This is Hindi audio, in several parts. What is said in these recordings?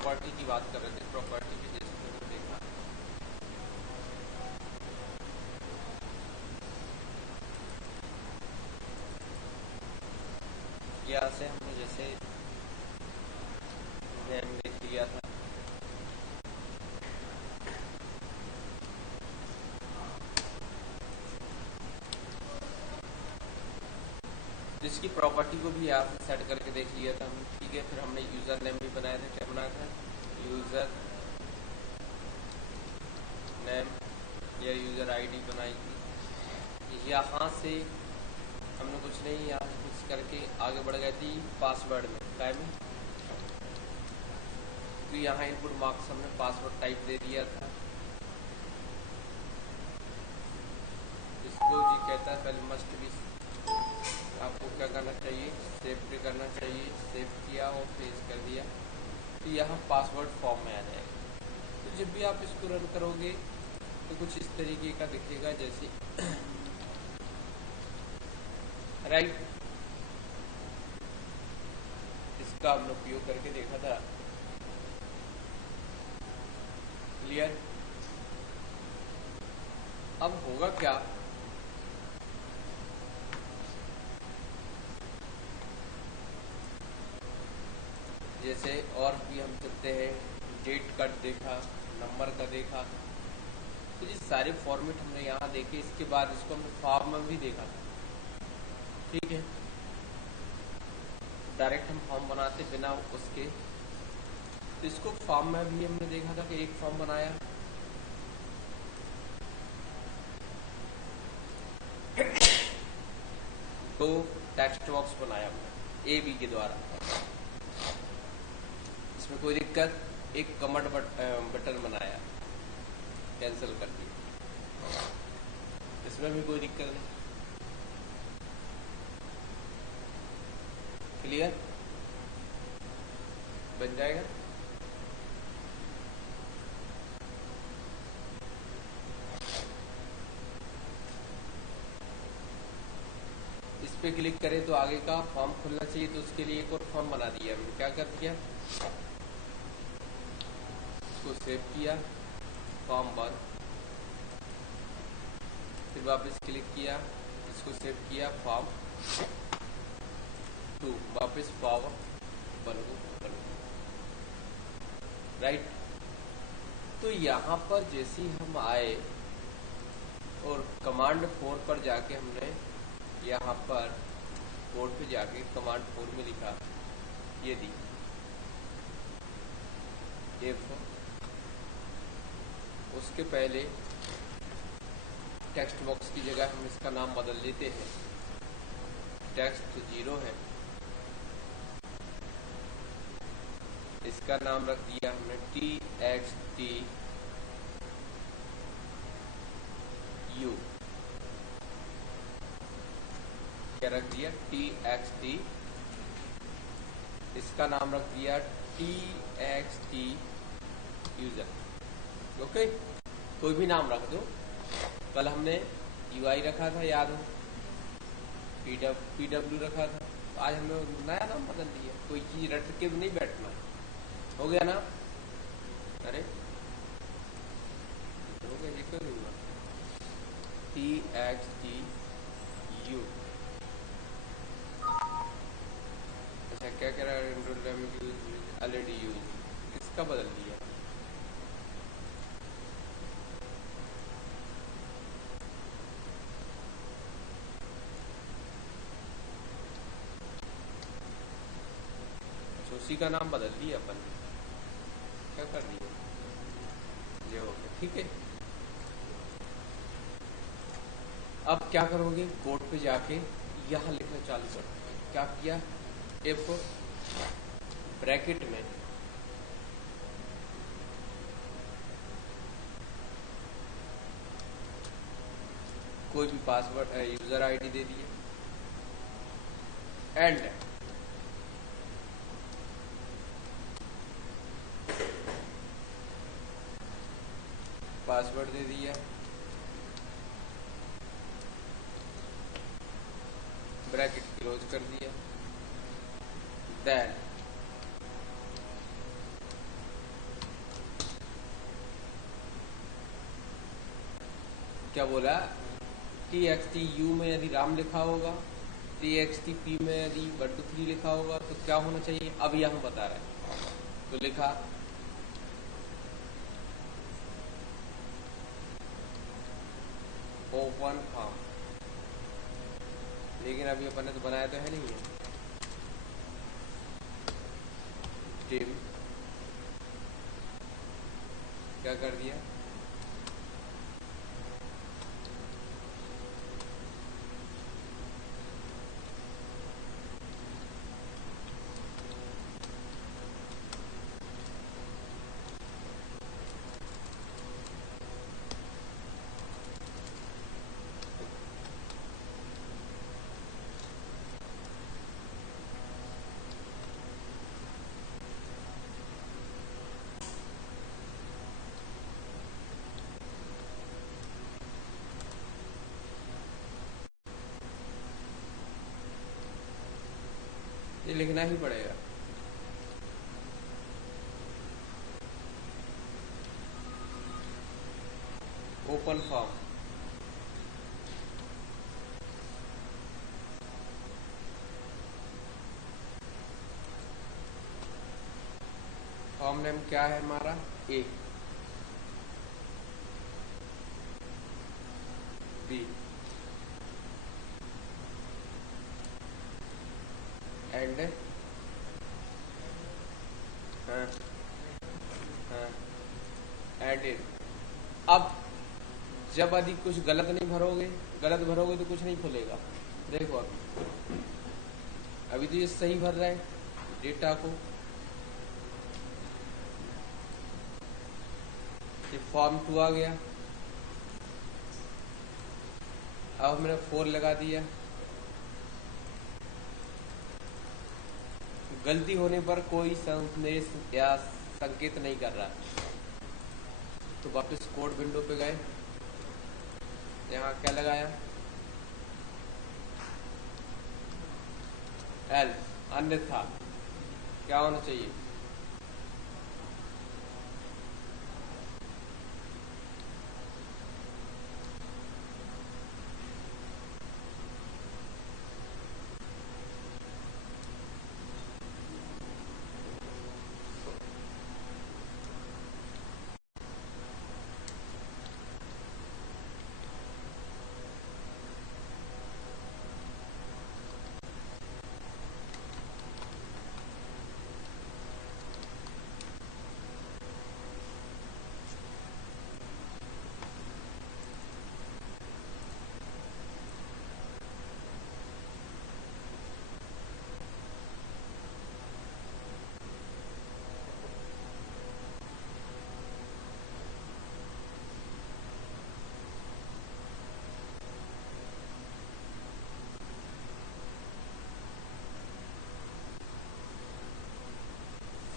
प्रॉपर्टी की बात कर रहे थे, प्रॉपर्टी में जैसे हमने देखा यहाँ से हमने जैसे नेम लिख लिया था, जिसकी प्रॉपर्टी को भी यहाँ से सेट करके देख लिया था हम, ठीक है। फिर हमने यूजर नेम भी बनाया था, क्या बनाया था, यूजर नेम या यूजर आईडी बनाई थी। यहाँ से हमने कुछ नहीं, यहाँ से कुछ करके आगे बढ़ गई थी पासवर्ड में, क्या में, तो यहाँ इनपुट मार्क्स हमने पासवर्ड टाइप दे दिया था। इसको जी कहता है पहले मस्ट भी, आपको क्या करना चाहिए, सेव पे करना चाहिए, सेव किया और पेस्ट कर दिया, तो यहाँ पासवर्ड फॉर्म में आ जाएगा। तो जब भी आप इसको रन करोगे तो कुछ इस तरीके का दिखेगा, जैसे राइट। इसका हमने उपयोग करके देखा था, क्लियर। अब होगा क्या, जैसे और भी हम चलते हैं, डेट का देखा, नंबर का देखा, तो ये सारे फॉर्मेट हमने यहाँ देखे। इसके बाद इसको हमने फॉर्म में भी देखा था, ठीक है। डायरेक्ट हम फॉर्म बनाते बिना उसके, तो इसको फॉर्म में भी हमने देखा था कि एक फॉर्म बनाया, तो टेक्स्ट बॉक्स बनाया हमने ए बी के द्वारा, इसमें कोई दिक्कत, एक कमेंट बटन बनाया, कैंसिल कर दिया, इसमें भी कोई दिक्कत नहीं, क्लियर, बन जाएगा। इस पे क्लिक करें तो आगे का फॉर्म खुलना चाहिए, तो उसके लिए एक और फॉर्म बना दिया हमने, क्या कर दिया, इसको सेव किया, फॉर्म 1, फिर वापस क्लिक किया, इसको सेव किया, फॉर्म 2, वापस फॉर्म 1, राइट। तो यहाँ पर जैसे ही हम आए और कमांड 4 पर जाके हमने यहाँ पर कोड पे जाके कमांड 4 में लिखा, ये दी इफ, उसके पहले टेक्स्ट बॉक्स की जगह हम इसका नाम बदल लेते हैं, टेक्स्ट 0 है, इसका नाम रख दिया हमने TXT U, क्या रख दिया, TXT, इसका नाम रख दिया TXT यूजर, ओके। कोई भी नाम रख दो, कल हमने UI रखा था, याद हो, PW रखा था, तो आज हमने नया नाम बदल दिया, कोई चीज रट के नहीं बैठना, हो गया ना, अरे हो गया, ये क्यों हुआ, TXT U, अच्छा क्या कह रहा है, LED यूज, इसका बदल दिया, उसी का नाम बदल दिया अपन, क्या कर दिया, ये हो गया, ठीक है। अब क्या करोगे, कोड पे जाके यहाँ लिखना चालू करो, क्या किया, इफ ब्रैकेट में कोई भी पासवर्ड यूजर आईडी दे दिए, एंड पासवर्ड दे दिया, ब्रैकेट क्लोज कर दिया, देन क्या बोला, TXT U में यदि राम लिखा होगा, TXTP में यदि 1 2 3 लिखा होगा तो क्या होना चाहिए, अब यह हम बता रहे हैं। तो लिखा ओपन फॉर्म, लेकिन अभी अपन ने तो बनाया तो है नहीं है। टिम क्या कर दिया, ये लिखना ही पड़ेगा। ओपन फॉर्म, फॉर्म नेम क्या है हमारा, A, B एंड एडिट। अब जब यदि कुछ गलत नहीं भरोगे, गलत भरोगे तो कुछ नहीं खुलेगा। देखो अभी तो ये सही भर रहा है डेटा को, ये फॉर्म 2 आ गया। अब हमने 4 लगा दिया, गलती होने पर कोई संदेश या संकेत नहीं कर रहा। तो वापस कोड विंडो पे गए, यहाँ क्या लगाया, एल्स, अन्यथा क्या होना चाहिए,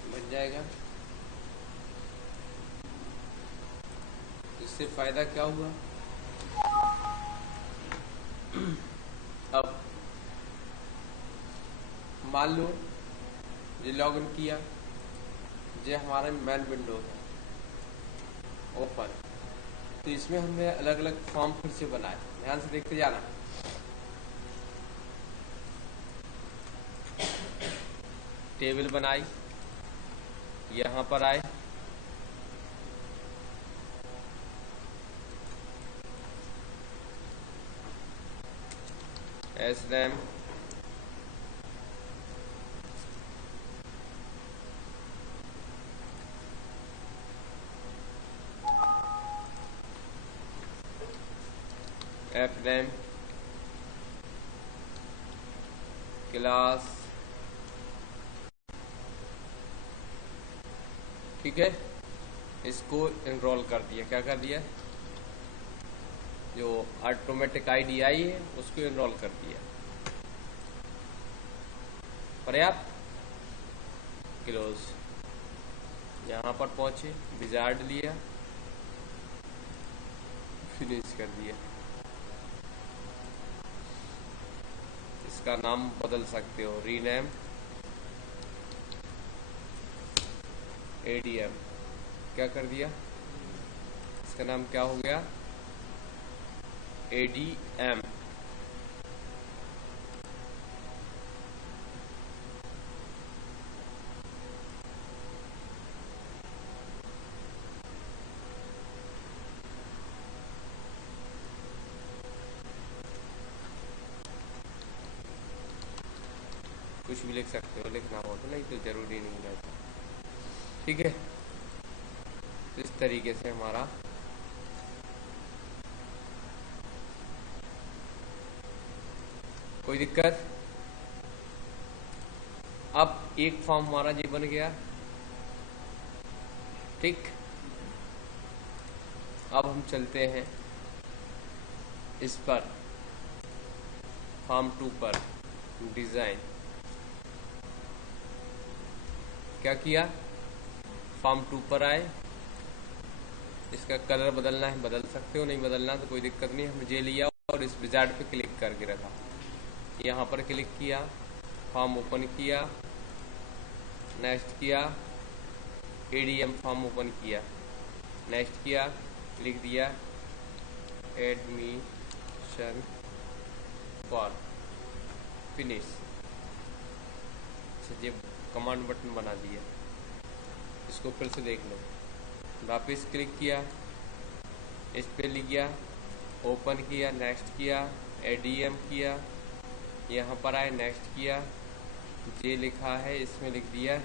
बन जाएगा। इससे फायदा क्या हुआ, अब मान लो ये लॉगिन किया, ये हमारा मेन विंडो है ओपन, तो इसमें हमने अलग अलग फॉर्म फिर से बनाए, ध्यान से देखते जाना। टेबल बनाई, यहाँ पर आए, SRAM FRAM क्लास, ठीक है, इसको इनरोल कर दिया। क्या कर दिया, जो ऑटोमेटिक आईडी आई है उसको इनरोल कर दिया। पर्याप्त, क्लोज, यहाँ पर पहुंचे, विजार्ड लिया, फिनिश कर दिया। इसका नाम बदल सकते हो, रीनेम ADM, क्या कर दिया, इसका नाम क्या हो गया, ADM। कुछ भी लिख सकते हो, लिखना हो तो, नहीं तो जरूरी नहीं रहता। ठीक है, तो इस तरीके से हमारा कोई दिक्कत। अब एक फॉर्म हमारा ये बन गया। ठीक, अब हम चलते हैं इस पर, फॉर्म 2 पर, डिजाइन। क्या किया, फॉर्म 2 पर आए, इसका कलर बदलना है बदल सकते हो, नहीं बदलना तो कोई दिक्कत नहीं। हम ये लिया और इस विजार्ड पे क्लिक करके रखा, यहाँ पर क्लिक किया, फॉर्म ओपन किया, नेक्स्ट किया, ADM फॉर्म ओपन किया, नेक्स्ट किया, लिख दिया एडमिशन फॉर, फिनिश। ये कमांड बटन बना दिया, इसको फिर से देख लो। वापस क्लिक किया, इस पे लिख गया, ओपन किया, नेक्स्ट किया, ADM किया, यहाँ पर आए, नेक्स्ट किया, जे लिखा है इसमें लिख दिया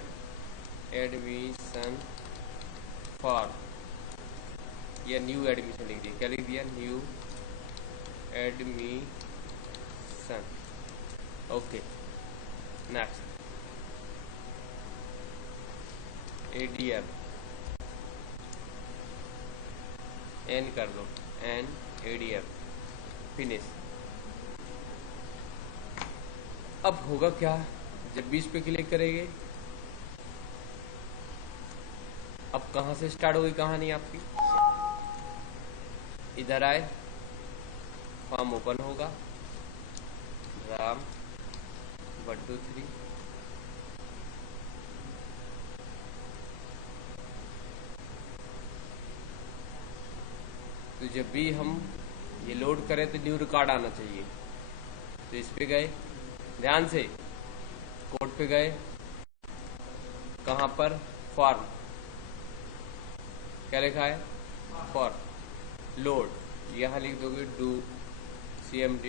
एडमिशन फॉर, या न्यू एडमिशन लिख दिया। क्या लिख दिया, new admission. Okay, next ADM N कर दो, एन ADM, फिनिश। अब होगा क्या, जब 20 पे क्लिक करेंगे, अब कहां से स्टार्ट होगी कहानी आपकी। इधर आए, फॉर्म ओपन होगा, राम 1 2 3, तो जब भी हम ये लोड करें तो न्यू रिकॉर्ड आना चाहिए। तो इस पे गए, ध्यान से, कोड पे गए, कहां पर, फॉर्म, क्या लिखा है, फॉर लोड, यहां लिख दोगे do cmd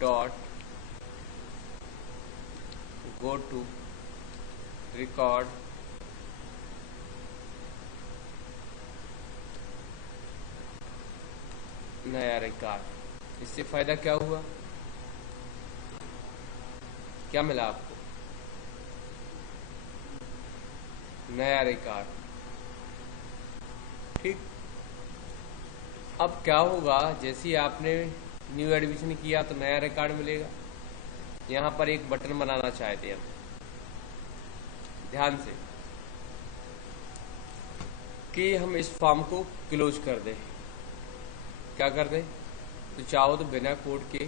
dot go to record नया रिकॉर्ड। इससे फायदा क्या हुआ, क्या मिला आपको, नया रिकॉर्ड। ठीक, अब क्या होगा, जैसे ही आपने न्यू एडमिशन किया तो नया रिकॉर्ड मिलेगा। यहाँ पर एक बटन बनाना चाहते हम, ध्यान से, कि हम इस फॉर्म को क्लोज कर दें। क्या कर दें, तो चाहो तो बिना कोड के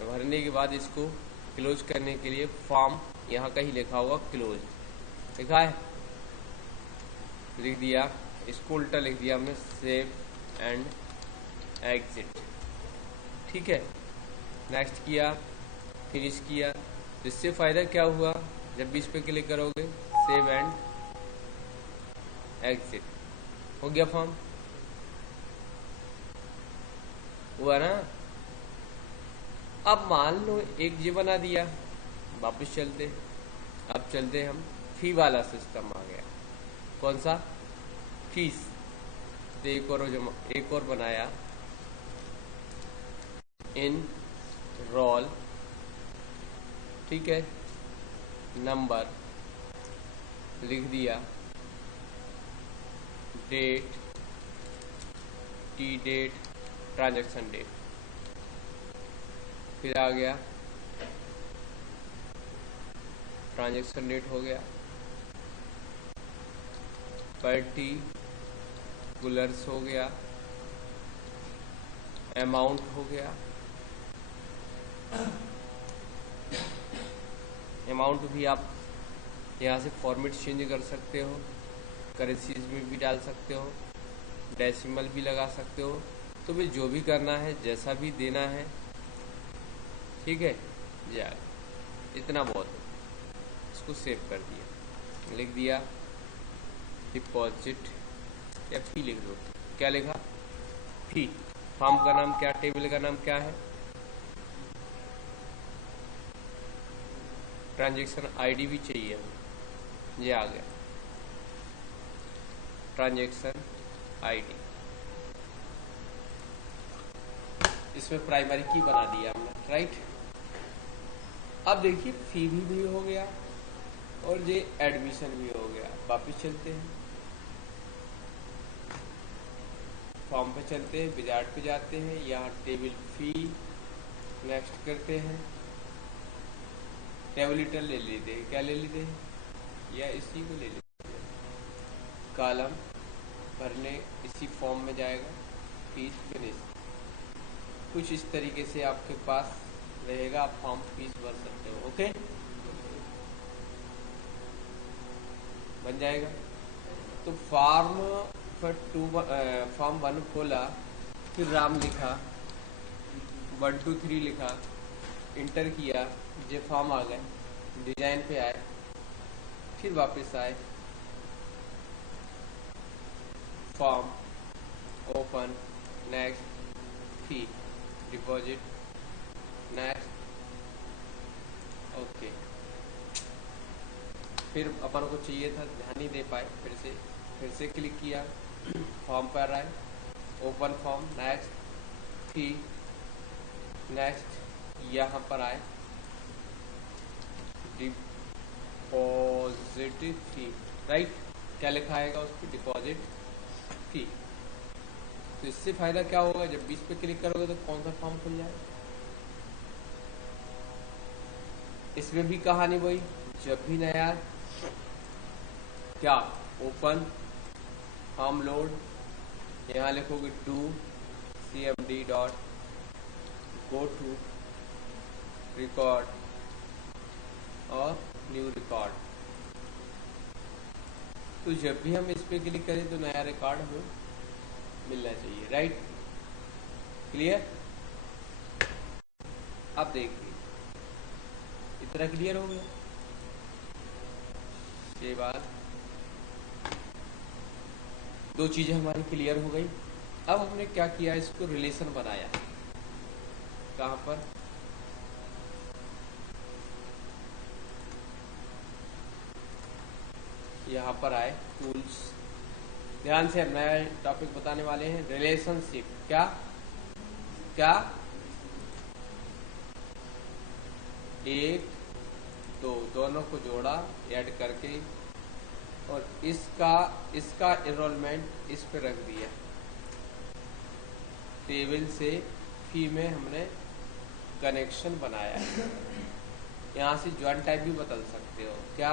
भरने के बाद इसको क्लोज करने के लिए फॉर्म, यहाँ कहीं लिखा होगा क्लोज, लिखा है, लिख दिया, इसको उल्टा लिख दिया हमने, सेव एंड एग्जिट। ठीक है, नेक्स्ट किया, फिनिश किया। तो इससे फायदा क्या हुआ, जब भी इस पे क्लिक करोगे, सेव एंड एग्जिट, हो गया फॉर्म, हुआ ना। अब मान लो एक ये बना दिया, वापस चलते, अब चलते हम, फी वाला सिस्टम आ गया। कौन सा, फीस। तो एक और बनाया, इन रोल, ठीक है, नंबर लिख दिया, date, T date, transaction date, फिर आ गया ट्रांजैक्शन डेट, हो गया पर्टिकुलर्स, हो गया अमाउंट, हो गया अमाउंट भी आप यहाँ से फॉर्मेट चेंज कर सकते हो, करेंसीज में भी डाल सकते हो, डेसिमल भी लगा सकते हो, तो भाई जो भी करना है, जैसा भी देना है, ठीक है, ये इतना बहुत है। इसको सेव कर दिया, लिख दिया डिपॉजिट या फी लिख दो। क्या लिखा? फी। फॉर्म का नाम क्या, टेबल का नाम क्या है? ट्रांजैक्शन आईडी भी चाहिए हमें, ये आ गया ट्रांजैक्शन आईडी। इसमें प्राइमरी की बना दिया हमने, राइट। अब देखिए फी भी हो गया और ये एडमिशन भी हो गया। वापिस चलते हैं, फॉर्म पे चलते हैं, विजार्ड पे जाते हैं, यहाँ टेबल फी नेक्स्ट करते हैं। टेबुलेटर ले लेते हैं, क्या ले लेते हैं, या इसी को ले लेते हैं। कॉलम भरने इसी फॉर्म में जाएगा, फीस फिनिश। कुछ इस तरीके से आपके पास रहेगा, आप फॉर्म फीस भर सकते हो। ओके, बन जाएगा। तो फॉर्म फॉर्म 1 खोला, फिर राम लिखा, 1 2 3 लिखा, इंटर किया, ये फॉर्म आ गए। डिजाइन पे आए, फिर वापस आए, फॉर्म ओपन, नेक्स्ट, फी, डिपॉजिट, नेक्स्ट, ओके। फिर अपन को चाहिए था, ध्यान नहीं दे पाए, फिर से क्लिक किया, फॉर्म पर आए, ओपन फॉर्म, नेक्स्ट, फी, नेक्स्ट, यहाँ पर आए डिपॉजिट फी, राइट। क्या लिखा आएगा उस पर? डिपॉजिट फी। तो इससे फायदा क्या होगा, जब 20 पे क्लिक करोगे तो कौन सा फॉर्म खुल जाएगा? इसमें भी कहानी वही, जब भी नया क्या ओपन फॉर्म लोड, यहाँ लिखोगे to cmd dot go to record और न्यू रिकॉर्ड। तो जब भी हम इस पे क्लिक करें तो नया रिकॉर्ड हमें मिलना चाहिए, राइट। क्लियर? अब देखिए इतना क्लियर हो गया। ये बात, दो चीजें हमारी क्लियर हो गई। अब हमने क्या किया, इसको रिलेशन बनाया। कहां पर? यहाँ पर आए, टूल्स। ध्यान से नया टॉपिक बताने वाले हैं, रिलेशनशिप। क्या क्या? एक दो, दोनों को जोड़ा ऐड करके, और इसका एनरोलमेंट इस पे रख दिया। टेबल से फी में हमने कनेक्शन बनाया है। यहाँ से ज्वाइंट टाइप भी बदल सकते हो। क्या?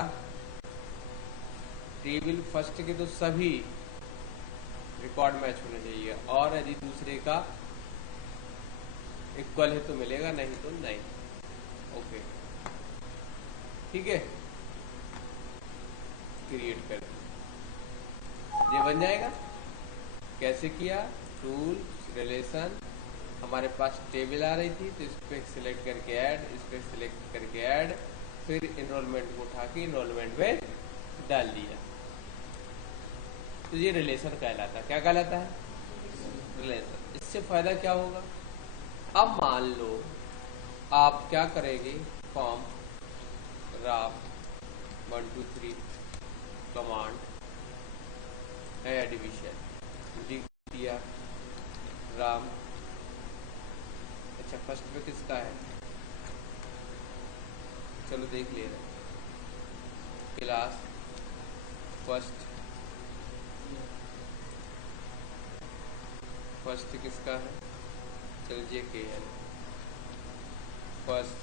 टेबल फर्स्ट के तो सभी रिकॉर्ड मैच होने चाहिए, और यदि दूसरे का इक्वल है तो मिलेगा, नहीं तो नहीं। ओके, ठीक है, क्रिएट कर दिया, ये बन जाएगा। कैसे किया? टूल, रिलेशन, हमारे पास टेबल आ रही थी तो इस पर सिलेक्ट करके ऐड, इस पर सिलेक्ट करके ऐड, फिर इनरोलमेंट को उठा के इनरोलमेंट में डाल दिया। तो ये रिलेशन कहलाता है। क्या कहलाता है? रिलेशन। इससे फायदा क्या होगा? अब मान लो आप क्या करेंगे, फॉर्म राम 1 2 3 कमांड एडिशन दिया, राम। अच्छा, फर्स्ट पे किसका है? चलो देख ले रहे, क्लास फर्स्ट किसका है? चलिए के एल फर्स्ट।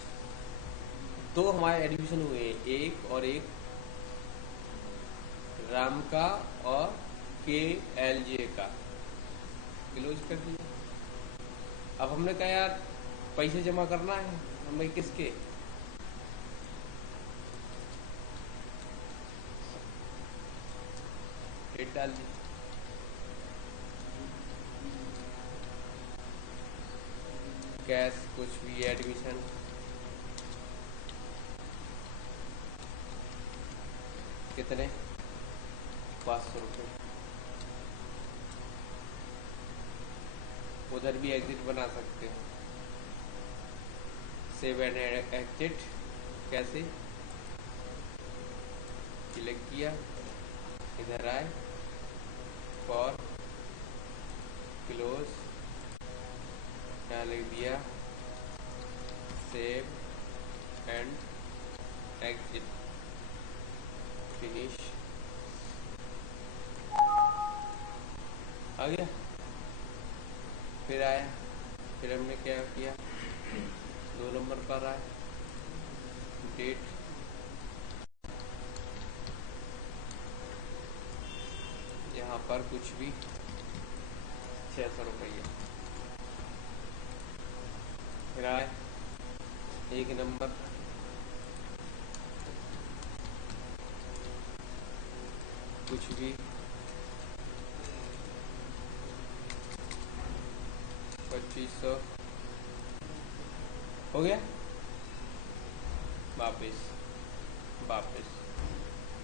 दो हमारे एडमिशन हुए, एक और एक राम का और के एल जे का, क्लोज कर दिया। अब हमने कहा यार पैसे जमा करना है हमें, किसके? डेट डाल दी, कैश कुछ भी, एडमिशन कितने 500 रुपये। उधर भी एग्जिट बना सकते हो, सेव एंड एग्जिट। कैसे, सिलेक्ट किया, इधर आए, फॉर क्लोज, यहाँ लिख दिया सेव एंड एग्जिट, फिनिश, आ गया। फिर आया, फिर हमने क्या किया, 2 नंबर पर आए, डेट, यहाँ पर कुछ भी 600 रुपये। फिर आए 1 नंबर, कुछ भी 2500 हो गया। वापस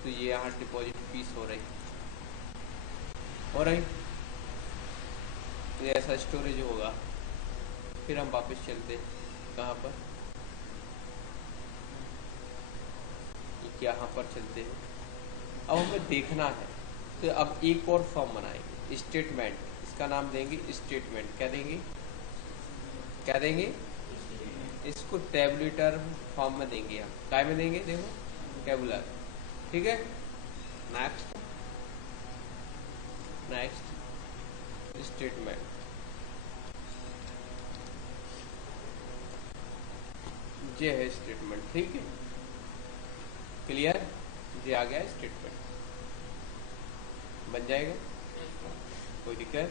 तो ये यहाँ डिपॉजिट फीस हो रही तो ऐसा स्टोरेज होगा। फिर हम वापस चलते कहाँ पर, यहाँ पर चलते हैं। अब हमें देखना है, तो अब एक और फॉर्म बनाएंगे, स्टेटमेंट। इसका नाम देंगे स्टेटमेंट। क्या देंगे, इसको टेबुलेटर फॉर्म में देंगे। हम काय में देंगे, देखो टेबुलर, ठीक है। नेक्स्ट स्टेटमेंट, ये है स्टेटमेंट, ठीक है, क्लियर। ये आ गया स्टेटमेंट, बन जाएगा, कोई दिक्कत।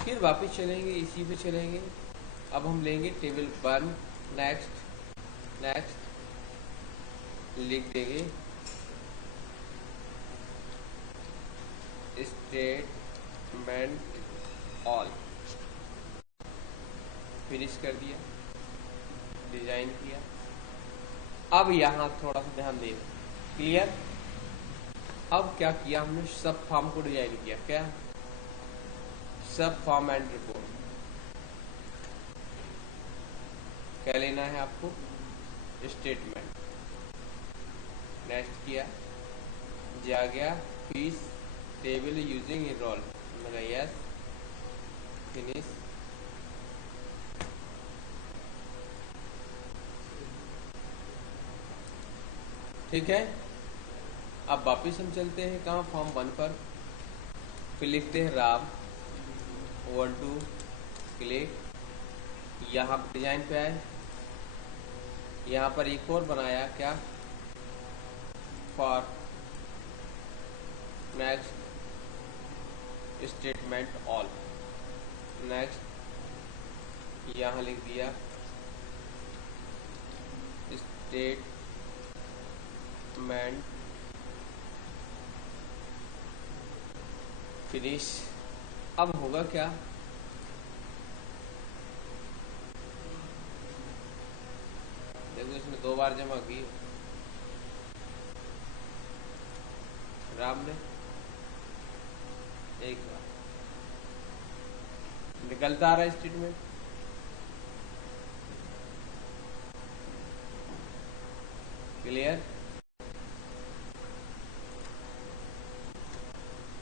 फिर वापस चलेंगे, इसी पे चलेंगे। अब हम लेंगे टेबल 1, नेक्स्ट लिख देंगे स्टेटमेंट ऑल, फिनिश कर दिया, डिजाइन किया। अब यहाँ थोड़ा सा ध्यान दें, क्लियर। अब क्या किया हमने, सब फॉर्म को डिजाइन किया। क्या, सब फॉर्म एंड रिपोर्ट। क्या लेना है आपको, स्टेटमेंट। नेक्स्ट किया, जा गया फीस टेबल यूजिंग एनरोल, मैंने यस, फिनिश, ठीक है। अब वापिस हम चलते हैं कहाँ, फॉर्म 1 पर। फिर लिखते हैं राम 1 2 क्लिक, यहाँ डिजाइन पे आए, यहाँ पर एक और बनाया, क्या, for next statement all. Next यहाँ लिख दिया स्टेटमेंट, फिनिश। अब होगा क्या, देखो इसमें 2 बार जमा की राम ने, 1 बार निकलता आ रहा है स्टेटमेंट। क्लियर।